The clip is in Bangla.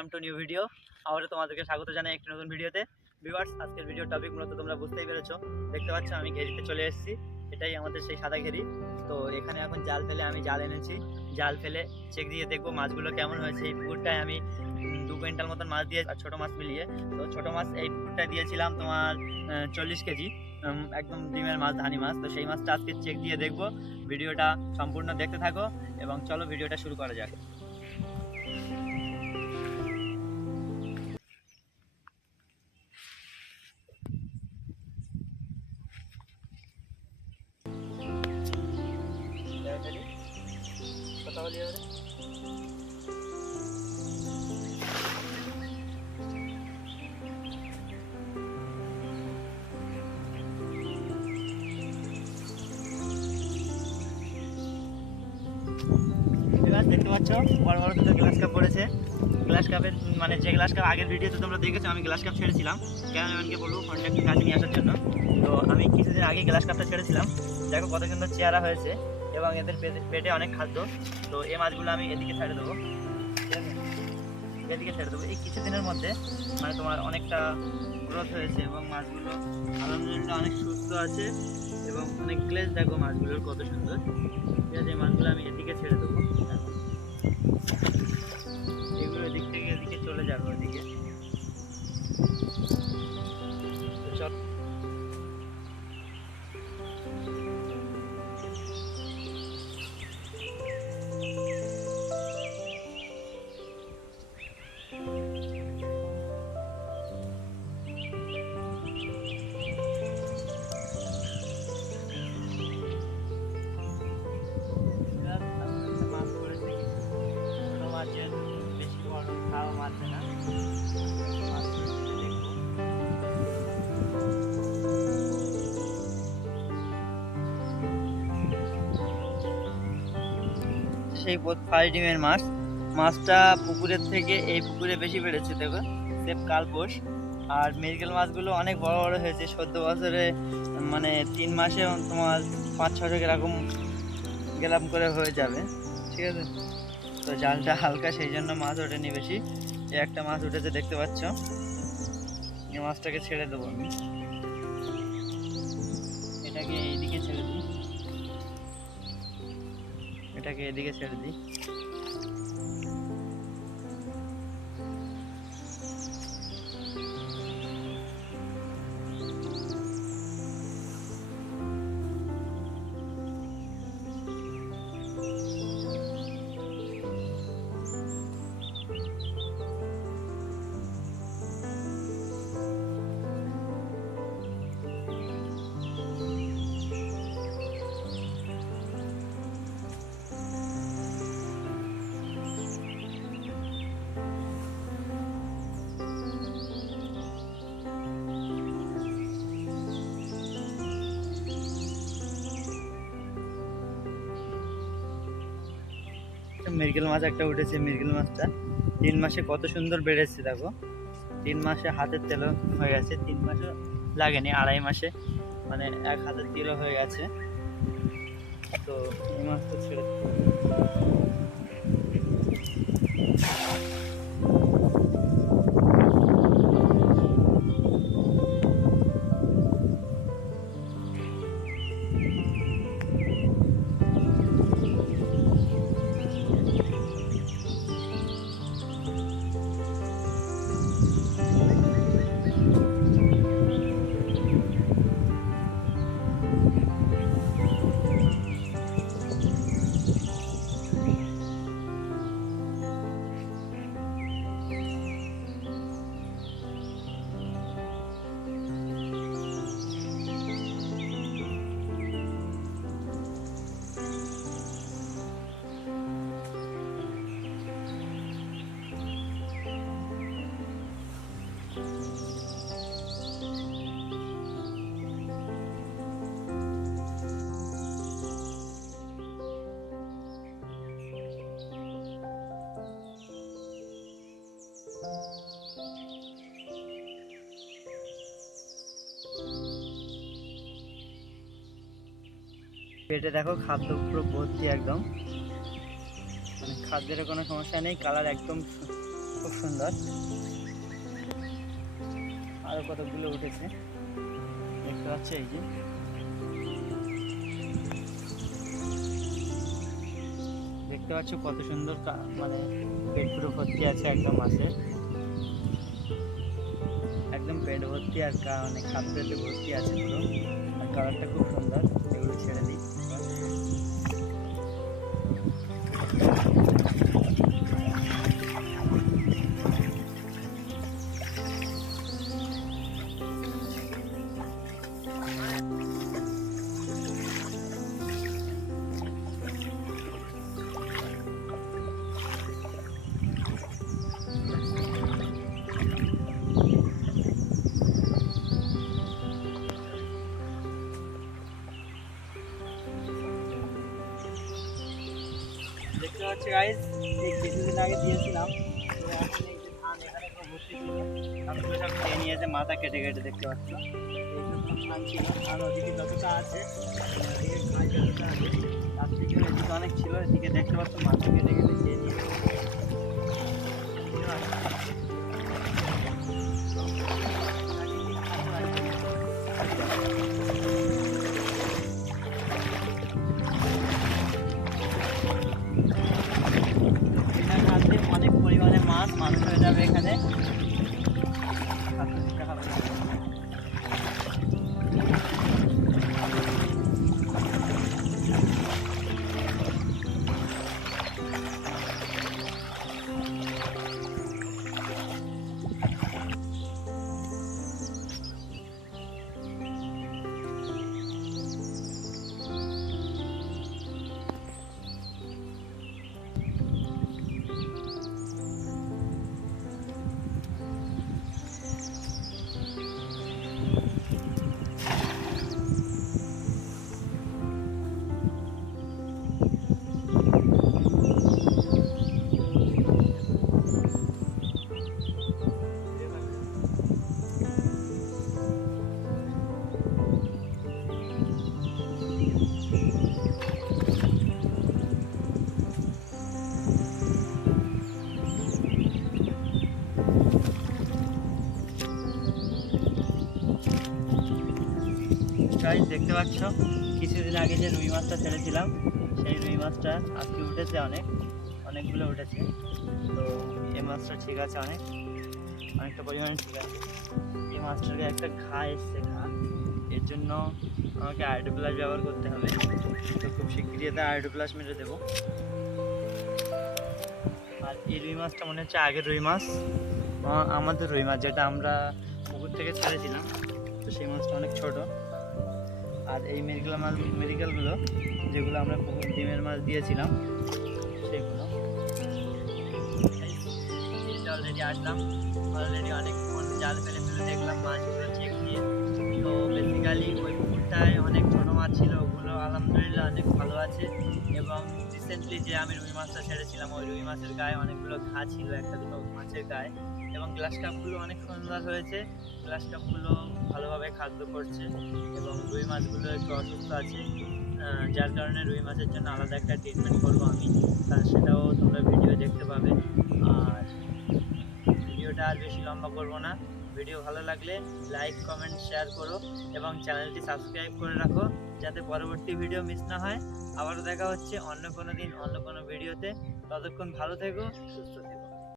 ওয়েলকাম টু নিউ ভিডিও আবারও তোমাদেরকে স্বাগত জানাই একটি নতুন ভিডিওতে। ভিউয়ার্স, আজকের ভিডিও টপিক মূলত তোমরা বুঝতেই পেরেছ। দেখতে পাচ্ছ, আমি ঘেরিতে চলে এসেছি। এটাই আমাদের সেই সাদা ঘেরি। তো এখানে এখন জাল ফেলে আমি জাল এনেছি। জাল ফেলে চেক দিয়ে দেখব মাছগুলো কেমন হয়েছে। এই পুকুরটায় আমি দু কুইন্টাল মতন মাছ দিয়ে আর ছোটো মাছ মিলিয়ে। তো ছোটো মাছ এই পুকুরটায় দিয়েছিলাম তোমার চল্লিশ কেজি। একদম ডিমের মাছ, ধানি মাছ। তো সেই মাছটা আজকে চেক দিয়ে দেখব। ভিডিওটা সম্পূর্ণ দেখতে থাকো এবং চলো ভিডিওটা শুরু করা যাক। বলি এবারে দেখতে পাচ্ছ? বড় বড় গ্লাস কাপ পড়েছে। গ্লাস কাপের মানে যে গ্লাস কাপ আগের ভিডিওতে তোমরা দেখেছ, আমি গ্লাস কাপ ছেড়েছিলাম। ক্যামেরাম্যানকে বলব ফোনটা একটু কাছে নিয়ে আসার জন্য। তো আমি কিছুদিন আগে গ্লাস কাপটা ছেড়েছিলাম। দেখো কত সুন্দর চেহারা হয়েছে। এবং এদের পেটে- অনেক খাদ্য। তো এই মাছগুলো আমি এদিকে ছেড়ে দেবো। এদিকে ছেড়ে দেবো। এই কিছুদিনের মধ্যে মানে তোমার অনেকটা গ্রোথ হয়েছে এবং মাছগুলো আলহামদুলিল্লাহ অনেক সুস্থ আছে এবং অনেক গ্লেজ দেখো মাছগুলোর কত সুন্দর। ঠিক আছে? মাছগুলো আমি সেই ফার্স্ট ডিমের মাছ। মাছটা পুকুরের থেকে এই পুকুরে বেশি বেড়েছে, দেখো। সেপ কালপোষ আর মেরিকেল মাছগুলো অনেক বড় বড় হয়েছে, সদ্য বছরে মানে তিন মাসে তোমার পাঁচ ছশো এরকম গেলাম করে হয়ে যাবে, ঠিক আছে? তো জালটা হালকা, সেই জন্য মাছ ওঠেনি বেশি। একটা মাছ উঠেছে, দেখতে পাচ্ছ? এই মাছটাকে ছেড়ে দেবো আমি। এটাকে এদিকে ছেড়ে দিই। একটা মিরগেল মাছ একটা উঠেছে মিরগেল মাছটা। তিন মাসে কত সুন্দর বেড়েছে, দেখো। তিন মাসে হাতের তেল হয়ে গেছে, তিন মাসে লাগেনি, আড়াই মাসে। মানে এক হাতের তেলও হয়ে গেছে। তো এই মাছটা ছেড়ে পেটে দেখো, খাদ্য পুরো ভর্তি একদম। মানে খাদ্যের কোনো সমস্যা নেই, কালার একদম খুব সুন্দর। আরও কতগুলো উঠেছে? দেখতে পাচ্ছি এই যে। দেখতে পাচ্ছ কত সুন্দর মানে পেট পুরো ভর্তি আছে একদম মাছের একদম পেট ভর্তি আর মানে খাদ্যতে ভর্তি আছে পুরো। আর কালারটা খুব সুন্দর, এগুলো ছেড়ে দিই। পাচ্ছি গাইজ এই কিছুদিন আগে দিয়েছিলাম। তো যে মাথা কেটে কেটে দেখতে পাচ্ছ। ধান ছিল আর ওদিকে যতটা আছে তার থেকে এদিকে অনেক ছিল, এদিকে দেখতে পাচ্ছ মাথা কেটে কেটে খেয়ে নিয়েছে গাইজ দেখতে পাচ্ছ? কিছুদিন আগে যে রুই মাছটা ছেড়েছিলাম, সেই রুই মাছটা আজকে উঠেছে অনেক, অনেকগুলো উঠেছে। তো এই মাছটা ঠিক আছে অনেক, অনেকটা পরিমাণে ঠিক আছে। এই মাছটাকে একটা ঘা এসছে, ঘা। এর জন্য আমাকে আইডো প্লাস ব্যবহার করতে হবে। তো খুব শিগগিরই আইডো প্লাস মেরে দেবো। আর এই রুই মাছটা মনে হচ্ছে আগের রুই মাছ। আমাদের রুই মাছ, যেটা আমরা পুকুর থেকে ছেড়েছিলাম, তো সেই মাছটা অনেক ছোট। আর এই মেডিকেল মাছ মেডিকেলগুলো যেগুলো আমরা ডিমের মাছ দিয়েছিলাম, সেগুলো। অলরেডি আসলাম। অলরেডি অনেক জাল ফেলে ফেলে দেখলাম, মাছগুলো চেক দিয়ে। তো বেসিক্যালি ওই পুকুরটায় অনেক ছোটো মাছ ছিল, ওগুলো আলহামদুলিল্লাহ অনেক ভালো আছে। এবং রিসেন্টলি যে আমি রুই মাছটা ছেড়েছিলাম, ওই রুই মাছের গায়ে অনেকগুলো ঘা ছিল, একটা দুটো মাছের গায়ে। এবং গ্লাস কাপগুলো অনেক সুন্দর হয়েছে। গ্লাস কাপগুলো ভালোভাবে খাদ্য করছে এবং রুই মাছগুলো একটু অসুস্থ আছে। যার কারণে রুই মাছের জন্য আলাদা একটা ট্রিটমেন্ট করব আমি। তা সেটাও তোমরা ভিডিও দেখতে পাবে। আর ভিডিওটা আর বেশি লম্বা করব না। ভিডিও ভালো লাগলে লাইক কমেন্ট শেয়ার করো এবং চ্যানেলটি সাবস্ক্রাইব করে রাখো। যাতে পরবর্তী ভিডিও মিস না হয়। আবারও দেখা হচ্ছে অন্য কোনো দিন, অন্য কোনো ভিডিওতে ততক্ষণ ভালো থেকো, সুস্থ থেকো।